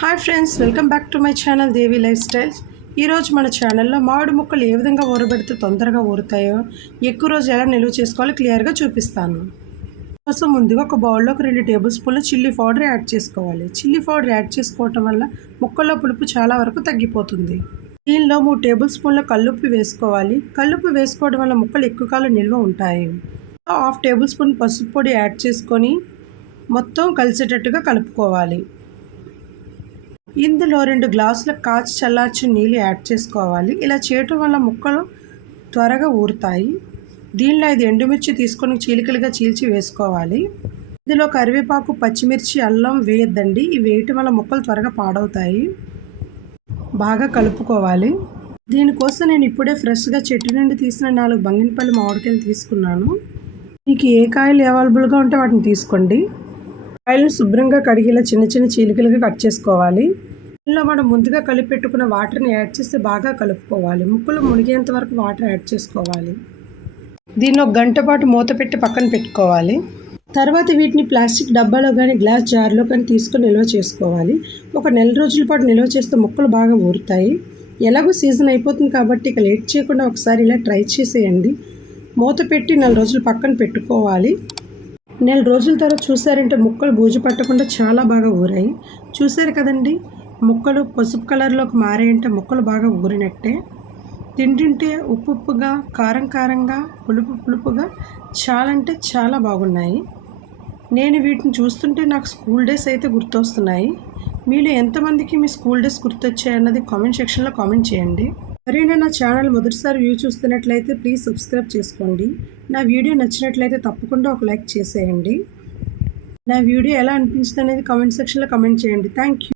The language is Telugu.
Hi friends, welcome back to my channel Devi life styles. ఈరోజు మన ఛానల్లో మామిడి ముక్కలు ఏ విధంగా ఊరబెడితే తొందరగా ఊరుతాయో, ఎక్కువ రోజు ఎలా నిల్వ చేసుకోవాలో క్లియర్గా చూపిస్తాను. కోసం ముందుగా ఒక బౌల్లోకి 2 టేబుల్ స్పూన్ల చిల్లీ పౌడర్ యాడ్ చేసుకోవాలి. చిల్లీ పౌడర్ యాడ్ చేసుకోవటం వల్ల ముక్కల్లో పులుపు చాలా వరకు తగ్గిపోతుంది. దీనిలో 3 టేబుల్ స్పూన్ల కల్లుప్పు వేసుకోవాలి. కల్లుప్పు వేసుకోవడం వల్ల ముక్కలు ఎక్కువ కాలం నిల్వ ఉంటాయి. 1/2 టేబుల్ స్పూన్ పసుపు పొడి యాడ్ చేసుకొని మొత్తం కలిసేటట్టుగా కలుపుకోవాలి. ఇందులో 2 గ్లాసుల కాచి చల్లార్చిన నీళ్ళు యాడ్ చేసుకోవాలి. ఇలా చేయటం వల్ల ముక్కలు త్వరగా ఊరుతాయి. దీనిలో 5 ఎండుమిర్చి తీసుకొని చీలికలుగా చీల్చి వేసుకోవాలి. ఇందులో కరివేపాకు, పచ్చిమిర్చి, అల్లం వేయొద్దండి. ఇవి వేయటం వల్ల ముక్కలు త్వరగా పాడవుతాయి. బాగా కలుపుకోవాలి. దీనికోసం నేను ఇప్పుడే ఫ్రెష్గా చెట్టు నుండి తీసిన 4 బంగినపల్లి మామిడికాయలు తీసుకున్నాను. మీకు ఏ కాయలు అవైలబుల్గా ఉంటే వాటిని తీసుకోండి. కాయలను శుభ్రంగా కడిగి ఇలా చిన్న చిన్న చీలికలుగా కట్ చేసుకోవాలి. ఇందులో మనం ముందుగా కలిపి పెట్టుకున్న వాటర్ని యాడ్ చేసి బాగా కలుపుకోవాలి. ముక్కలు మునిగేంత వరకు వాటర్ యాడ్ చేసుకోవాలి. దీన్ని 1 గంట పాటు మూత పెట్టి పక్కన పెట్టుకోవాలి. తర్వాత వీటిని ప్లాస్టిక్ డబ్బాలో కానీ గ్లాస్ జార్లో కానీ తీసుకొని నిల్వ చేసుకోవాలి. 1 నెల రోజుల పాటు నిల్వ చేస్తే ముక్కలు బాగా ఊరుతాయి. ఎలాగో సీజన్ అయిపోతుంది కాబట్టి ఇక లేట్ చేయకుండా ఒకసారి ఇలా ట్రై చేసేయండి. మూత పెట్టి 4 రోజులు పక్కన పెట్టుకోవాలి. 4 రోజుల తర్వాత చూసారంటే ముక్కలు బూజు పట్టకుండా చాలా బాగా ఊరాయి. చూసారు కదండి, ముక్కలు పసుపు కలర్లోకి మారాయంటే ముక్కలు బాగా ఊరినట్టే. తింటుంటే ఉప్పుగా, కారంగా, పులుపుగా చాలా అంటే చాలా బాగున్నాయి. నేను వీటిని చూస్తుంటే నాకు స్కూల్ డేస్ అయితే గుర్తొస్తున్నాయి. మీలో ఎంతమందికి మీ స్కూల్ డేస్ గుర్తొచ్చాయన్నది కామెంట్ సెక్షన్లో కామెంట్ చేయండి. ఎవరైనా నా ఛానల్ మొదటిసారి వ్యూ చూస్తున్నట్లయితే ప్లీజ్ సబ్స్క్రైబ్ చేసుకోండి. నా వీడియో నచ్చినట్లయితే తప్పకుండా ఒక లైక్ చేసేయండి. నా వీడియో ఎలా అనిపించింది అనేది కామెంట్ సెక్షన్లో కామెంట్ చేయండి. Thank you.